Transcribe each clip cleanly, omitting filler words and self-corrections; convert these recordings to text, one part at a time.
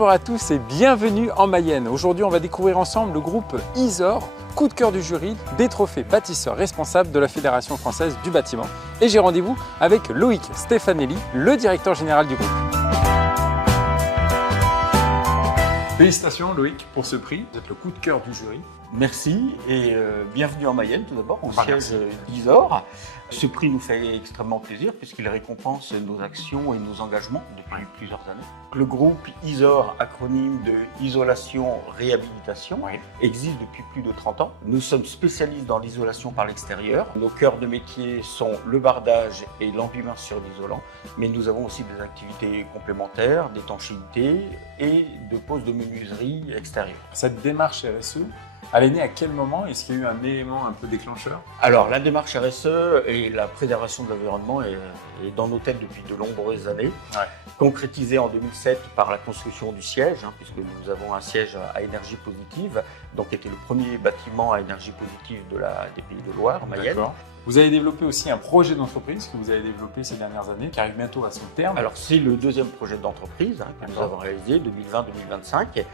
Bonjour à tous et bienvenue en Mayenne. Aujourd'hui, on va découvrir ensemble le groupe Isor, coup de cœur du jury des trophées bâtisseurs responsables de la Fédération française du bâtiment. Et j'ai rendez-vous avec Loïc Stefanelli, le directeur général du groupe. Félicitations Loïc pour ce prix, vous êtes le coup de cœur du jury. Merci et bienvenue en Mayenne tout d'abord, au Voilà, siège d'Isor. Ce prix nous fait extrêmement plaisir puisqu'il récompense nos actions et nos engagements depuis plusieurs années. Le groupe Isor, acronyme de Isolation Réhabilitation, existe depuis plus de 30 ans. Nous sommes spécialistes dans l'isolation par l'extérieur. Nos cœurs de métier sont le bardage et l'embumement sur l'isolant, mais nous avons aussi des activités complémentaires, d'étanchéité et de pose de menuiserie extérieure. Cette démarche RSE, elle est née à quel moment? Est-ce qu'il y a eu un élément un peu déclencheur? Alors, la démarche RSE et la préservation de l'environnement est dans nos têtes depuis de nombreuses années. Concrétisée en 2007 par la construction du siège, puisque nous avons un siège à énergie positive, donc qui était le premier bâtiment à énergie positive des Pays de Loire, en Mayenne. Vous avez développé aussi un projet d'entreprise que vous avez développé ces dernières années, qui arrive bientôt à son terme. Alors, c'est le deuxième projet d'entreprise que nous avons réalisé, 2020-2025.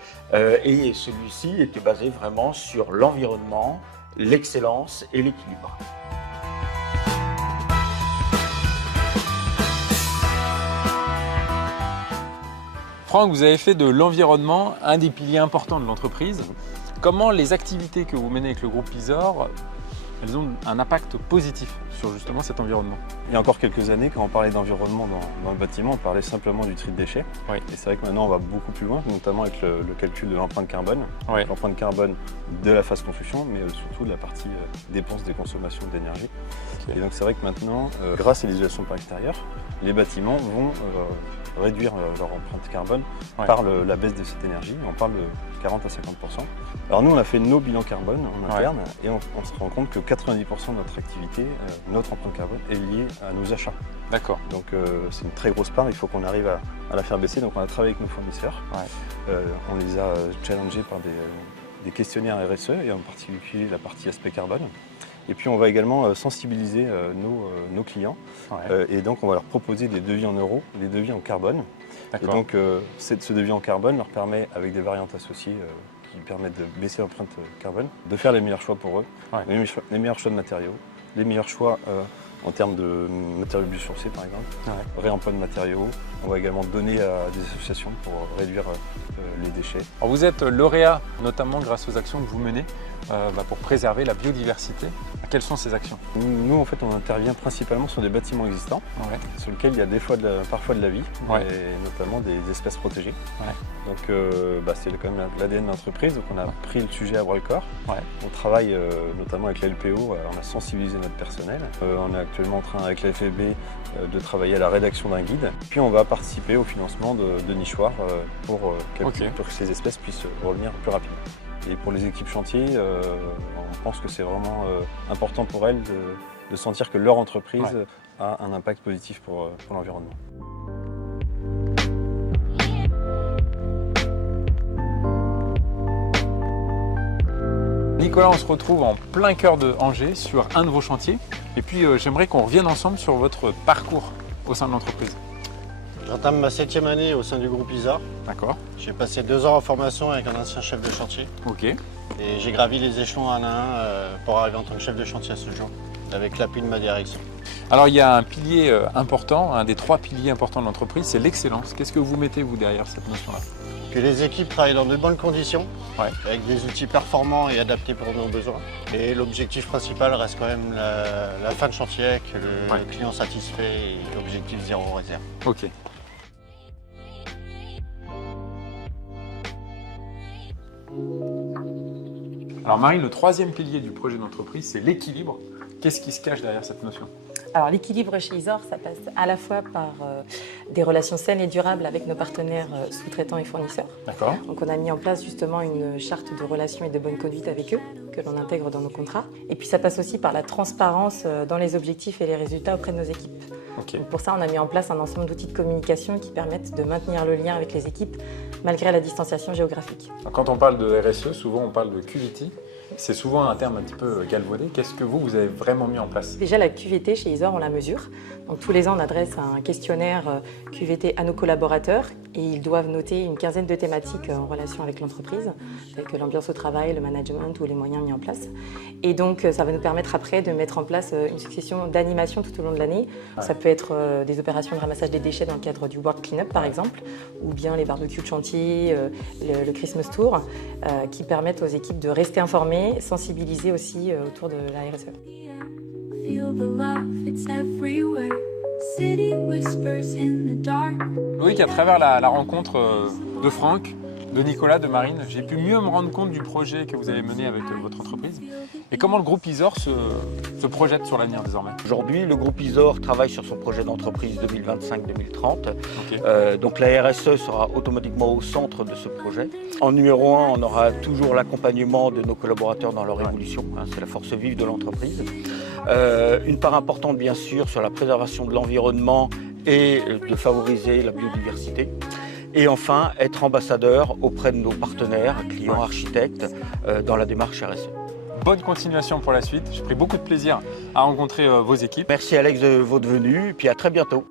Et celui-ci était basé vraiment sur l'environnement, l'excellence et l'équilibre. Franck, vous avez fait de l'environnement un des piliers importants de l'entreprise. Comment les activités que vous menez avec le groupe Isor, elles ont un impact positif sur justement cet environnement? Il y a encore quelques années, quand on parlait d'environnement dans le bâtiment, on parlait simplement du tri de déchets. Et c'est vrai que maintenant, on va beaucoup plus loin, notamment avec le calcul de l'empreinte carbone. L'empreinte carbone de la phase construction, mais surtout de la partie dépenses des consommations d'énergie. Et donc c'est vrai que maintenant, grâce à l'isolation par l'extérieur, les bâtiments vont réduire leur empreinte carbone par la baisse de cette énergie. On parle de 40 à 50%. Alors nous, on a fait nos bilans carbone en interne et on se rend compte que 90% de notre activité, notre empreinte carbone est liée à nos achats. D'accord. Donc c'est une très grosse part, il faut qu'on arrive à la faire baisser. Donc on a travaillé avec nos fournisseurs, on les a challengés par des questionnaires RSE et en particulier la partie aspect carbone. Et puis on va également sensibiliser nos clients et donc on va leur proposer des devis en euros, des devis en carbone. Et donc ce devis en carbone leur permet, avec des variantes associées qui permettent de baisser l'empreinte carbone, de faire les meilleurs choix pour eux, les meilleurs choix de matériaux, les meilleurs choix en termes de matériaux biosourcés par exemple, réemploi de matériaux. On va également donner à des associations pour réduire les déchets. Alors vous êtes lauréat notamment grâce aux actions que vous menez pour préserver la biodiversité. Quelles sont ces actions? Nous en fait on intervient principalement sur des bâtiments existants sur lesquels il y a parfois de la vie et notamment des espèces protégées. Donc c'est quand même l'ADN de l'entreprise, donc on a pris le sujet à bras-le-corps. On travaille notamment avec la LPO, on a sensibilisé notre personnel. On est actuellement en train avec la FFB de travailler à la rédaction d'un guide. Puis on va participer au financement de nichoirs pour que ces espèces puissent revenir plus rapidement. Et pour les équipes chantier, on pense que c'est vraiment important pour elles de sentir que leur entreprise a un impact positif pour l'environnement. Nicolas, on se retrouve en plein cœur de Angers sur un de vos chantiers. Et puis j'aimerais qu'on revienne ensemble sur votre parcours au sein de l'entreprise. J'entame ma 7e année au sein du groupe Isor. D'accord. J'ai passé 2 ans en formation avec un ancien chef de chantier. Et j'ai gravi les échelons un à un pour arriver en tant que chef de chantier à ce jour, avec l'appui de ma direction. Alors il y a un pilier important, un des 3 piliers importants de l'entreprise, c'est l'excellence. Qu'est-ce que vous mettez vous derrière cette notion-là? Que les équipes travaillent dans de bonnes conditions, avec des outils performants et adaptés pour nos besoins. Et l'objectif principal reste quand même la fin de chantier, avec le client satisfait et l'objectif 0 réserve. Alors Marie, le 3e pilier du projet d'entreprise, c'est l'équilibre. Qu'est-ce qui se cache derrière cette notion? Alors l'équilibre chez Isor, ça passe à la fois par des relations saines et durables avec nos partenaires sous-traitants et fournisseurs. Donc on a mis en place justement une charte de relations et de bonne conduite avec eux, que l'on intègre dans nos contrats. Et puis ça passe aussi par la transparence dans les objectifs et les résultats auprès de nos équipes. Donc pour ça, on a mis en place un ensemble d'outils de communication qui permettent de maintenir le lien avec les équipes malgré la distanciation géographique. Quand on parle de RSE, souvent on parle de QVT. C'est souvent un terme un petit peu galvaudé. Qu'est-ce que vous avez vraiment mis en place? Déjà, la QVT chez Isor, on la mesure. Donc, tous les ans, on adresse un questionnaire QVT à nos collaborateurs et ils doivent noter une quinzaine de thématiques en relation avec l'entreprise, avec l'ambiance au travail, le management ou les moyens mis en place. Et donc, ça va nous permettre après de mettre en place une succession d'animations tout au long de l'année. Ça peut être des opérations de ramassage des déchets dans le cadre du World Cleanup, par exemple, ou bien les barbecues de chantier, le Christmas Tour, qui permettent aux équipes de rester informées, sensibiliser aussi autour de la RSE. Loïc, à travers la rencontre de Franck, de Nicolas, de Marine, j'ai pu mieux me rendre compte du projet que vous avez mené avec votre entreprise et comment le groupe Isor se projette sur l'avenir désormais. Aujourd'hui, le groupe Isor travaille sur son projet d'entreprise 2025-2030. Donc la RSE sera automatiquement au centre de ce projet. En numéro 1, on aura toujours l'accompagnement de nos collaborateurs dans leur évolution. C'est la force vive de l'entreprise. Une part importante, bien sûr, sur la préservation de l'environnement et de favoriser la biodiversité. Et enfin, être ambassadeur auprès de nos partenaires, clients, architectes, dans la démarche RSE. Bonne continuation pour la suite. J'ai pris beaucoup de plaisir à rencontrer vos équipes. Merci Alex de votre venue, et puis à très bientôt.